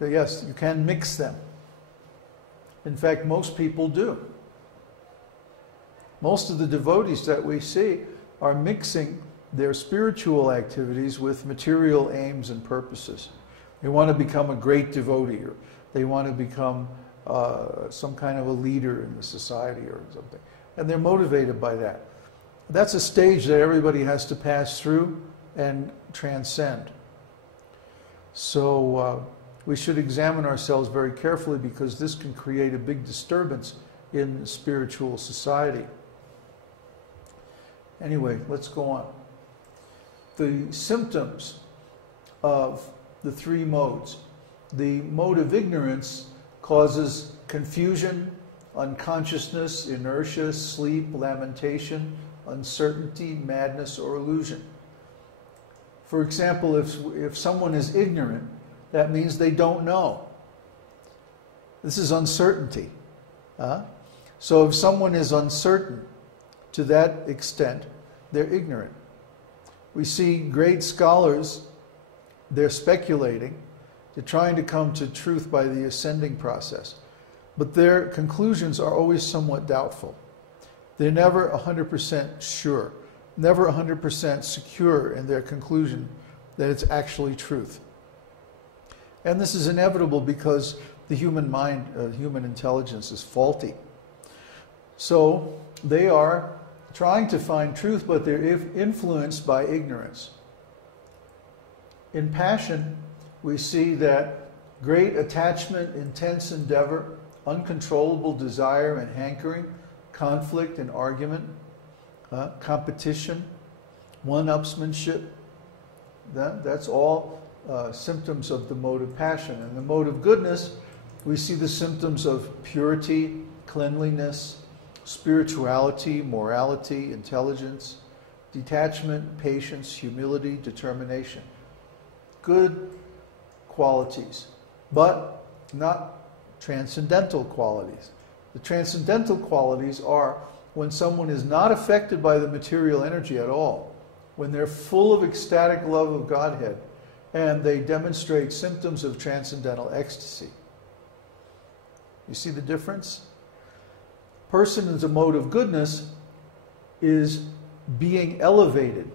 So yes, you can mix them. In fact, most people do. Most of the devotees that we see are mixing their spiritual activities with material aims and purposes. They want to become a great devotee, or they want to become some kind of a leader in the society or something. And they're motivated by that. That's a stage that everybody has to pass through and transcend. So we should examine ourselves very carefully, because this can create a big disturbance in spiritual society. Anyway, let's go on. The symptoms of the three modes. The mode of ignorance causes confusion, unconsciousness, inertia, sleep, lamentation, uncertainty, madness, or illusion. For example, if someone is ignorant, that means they don't know. This is uncertainty. So if someone is uncertain to that extent, they're ignorant. We see great scholars, they're speculating, they're trying to come to truth by the ascending process, but their conclusions are always somewhat doubtful. They're never 100% sure, never 100% secure in their conclusion that it's actually truth. And this is inevitable because the human mind, human intelligence is faulty. So they are trying to find truth, but they're influenced by ignorance. In passion, we see that great attachment, intense endeavor, uncontrollable desire and hankering, conflict and argument, competition, one-upsmanship, that's all symptoms of the mode of passion. In the mode of goodness, we see the symptoms of purity, cleanliness, spirituality, morality, intelligence, detachment, patience, humility, determination. Good qualities, but not transcendental qualities. The transcendental qualities are when someone is not affected by the material energy at all, when they're full of ecstatic love of Godhead, and they demonstrate symptoms of transcendental ecstasy. You see the difference? Person in the mode of goodness is being elevated,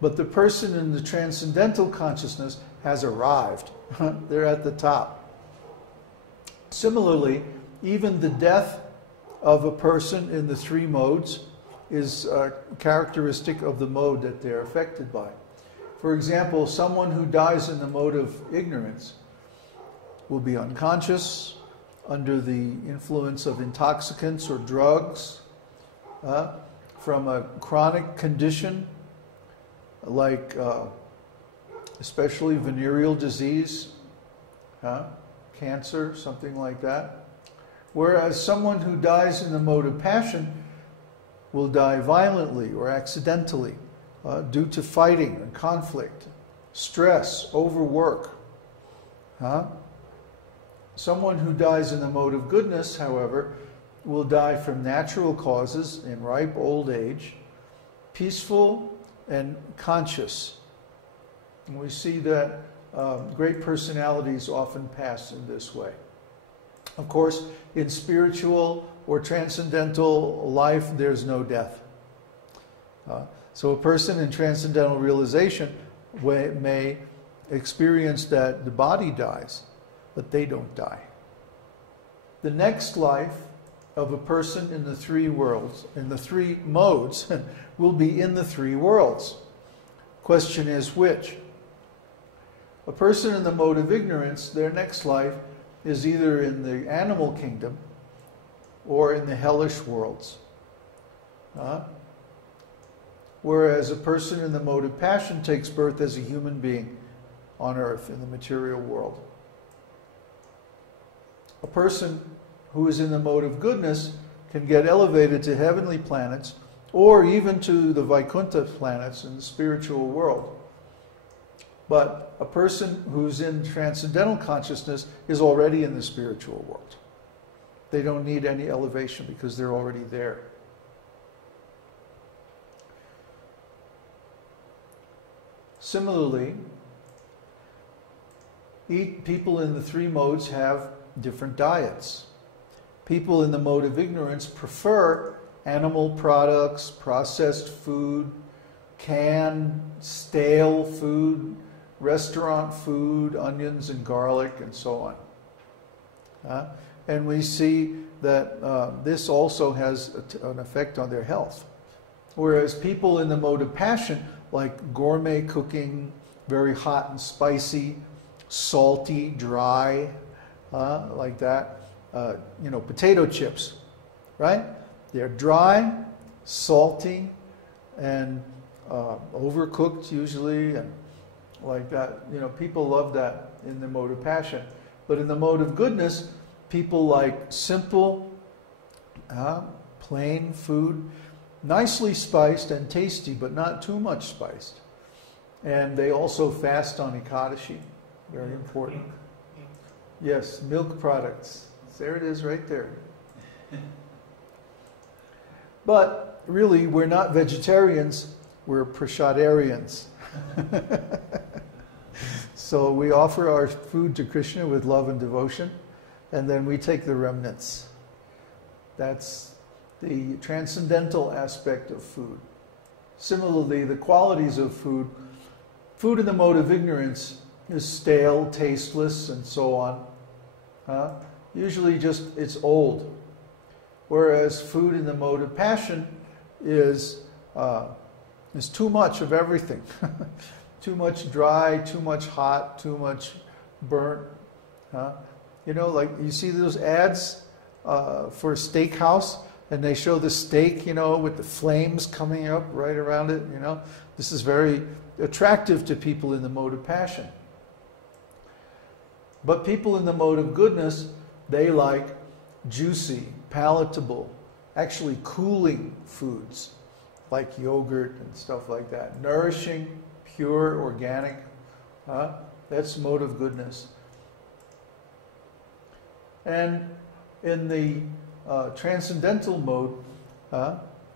but the person in the transcendental consciousness has arrived. They're at the top. Similarly, even the death of a person in the three modes is characteristic of the mode that they're affected by. For example, someone who dies in the mode of ignorance will be unconscious, under the influence of intoxicants or drugs, from a chronic condition like especially venereal disease, cancer, something like that. Whereas someone who dies in the mode of passion will die violently or accidentally due to fighting and conflict, stress, overwork. Someone who dies in the mode of goodness, however, will die from natural causes in ripe old age, peaceful and conscious. And we see that great personalities often pass in this way. Of course, in spiritual or transcendental life, there's no death. So a person in transcendental realization may experience that the body dies, but they don't die. The next life of a person in the three worlds, in the three modes, will be in the three worlds. Question is which? A person in the mode of ignorance, their next life is either in the animal kingdom or in the hellish worlds. Whereas a person in the mode of passion takes birth as a human being on earth in the material world. A person who is in the mode of goodness can get elevated to heavenly planets or even to the Vaikuntha planets in the spiritual world. But a person who's in transcendental consciousness is already in the spiritual world. They don't need any elevation because they're already there. Similarly, People in the three modes have different diets. People in the mode of ignorance prefer animal products, processed food, canned, stale food, restaurant food, onions and garlic, and so on. And we see that this also has an effect on their health. Whereas people in the mode of passion, like gourmet cooking, very hot and spicy, salty, dry, like that, potato chips, right? They're dry, salty, and overcooked usually, and like that. People love that in the mode of passion. But in the mode of goodness, people like simple, plain food, nicely spiced and tasty, but not too much spiced. And they also fast on Ekadashi, very important. Yes, milk products. There it is right there. But really, we're not vegetarians, we're prashadarians. So we offer our food to Krishna with love and devotion, and then we take the remnants. That's the transcendental aspect of food. Similarly, the qualities of food in the mode of ignorance is stale, tasteless, and so on. Usually just it's old. Whereas food in the mode of passion is too much of everything. Too much dry, too much hot, too much burnt. Like you see those ads for a steakhouse, and they show the steak, with the flames coming up right around it. This is very attractive to people in the mode of passion. But people in the mode of goodness, they like juicy, palatable, actually cooling foods, like yogurt and stuff like that. Nourishing, pure, organic. That's mode of goodness. And in the transcendental mode,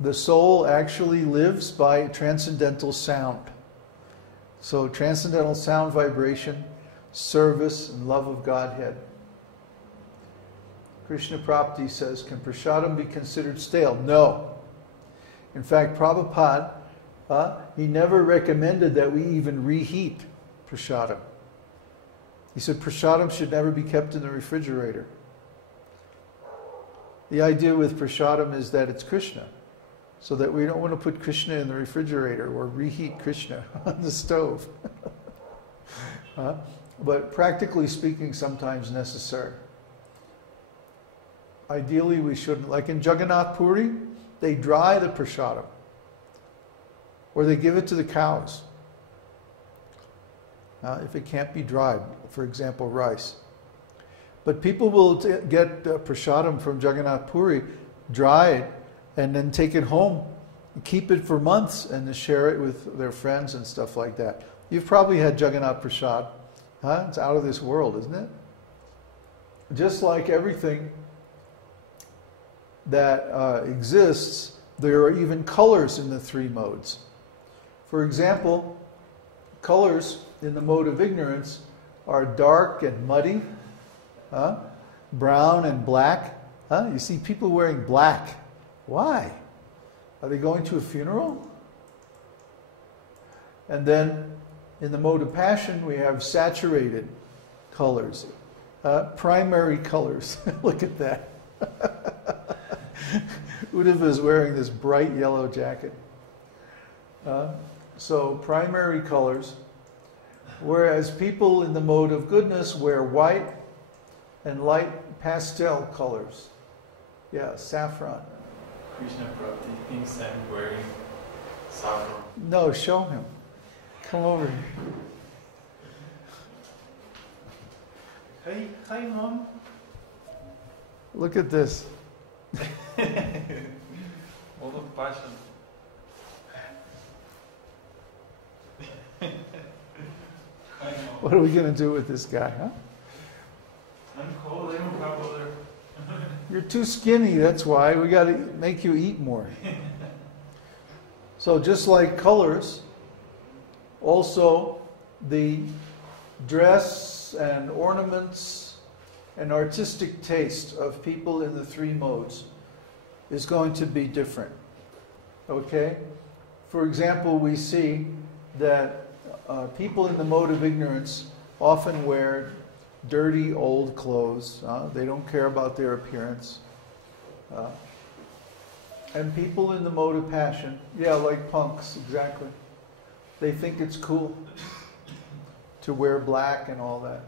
the soul actually lives by transcendental sound. So transcendental sound vibration, service, and love of Godhead. Krishna Prapti says, can prasadam be considered stale? No. In fact, Prabhupada, he never recommended that we even reheat prasadam. He said prasadam should never be kept in the refrigerator. The idea with prasadam is that it's Krishna, so that we don't want to put Krishna in the refrigerator or reheat Krishna on the stove. But practically speaking, sometimes necessary. Ideally, we shouldn't. Like in Jagannath Puri, they dry the prasadam, or they give it to the cows. If it can't be dried, for example, rice. But people will get prasadam from Jagannath Puri, dry it, and then take it home, keep it for months, and then share it with their friends and stuff like that. You've probably had Jagannath Prasad. It's out of this world, isn't it? Just like everything that exists, there are even colors in the three modes. For example, colors in the mode of ignorance are dark and muddy, brown and black. You see people wearing black. Why? Are they going to a funeral? And then in the mode of passion, we have saturated colors, primary colors. Look at that. Uddhava is wearing this bright yellow jacket. So primary colors, whereas people in the mode of goodness wear white and light pastel colors. Yeah, saffron. Krishna Prapti thinks I'm wearing saffron. No, show him. Come over here. Hey, hi Mom. Look at this. All of passion. Hi Mom. What are we going to do with this guy, huh? I'm cold, I don't have other. You're too skinny, that's why. We got to make you eat more. So just like colors, also the dress and ornaments and artistic taste of people in the three modes is going to be different. Okay? For example, we see that people in the mode of ignorance often wear dirty old clothes. They don't care about their appearance. And people in the mode of passion, yeah, like punks, exactly. They think it's cool to wear black and all that.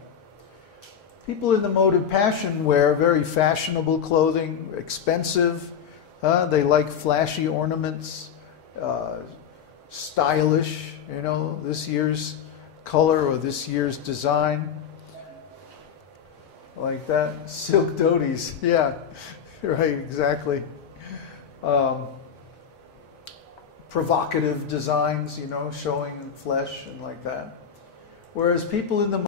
People in the mode of passion wear very fashionable clothing, expensive. They like flashy ornaments, stylish, you know, this year's color or this year's design. Like that. Silk dhotis, yeah, right, exactly. Provocative designs, you know, showing flesh and like that. Whereas people in the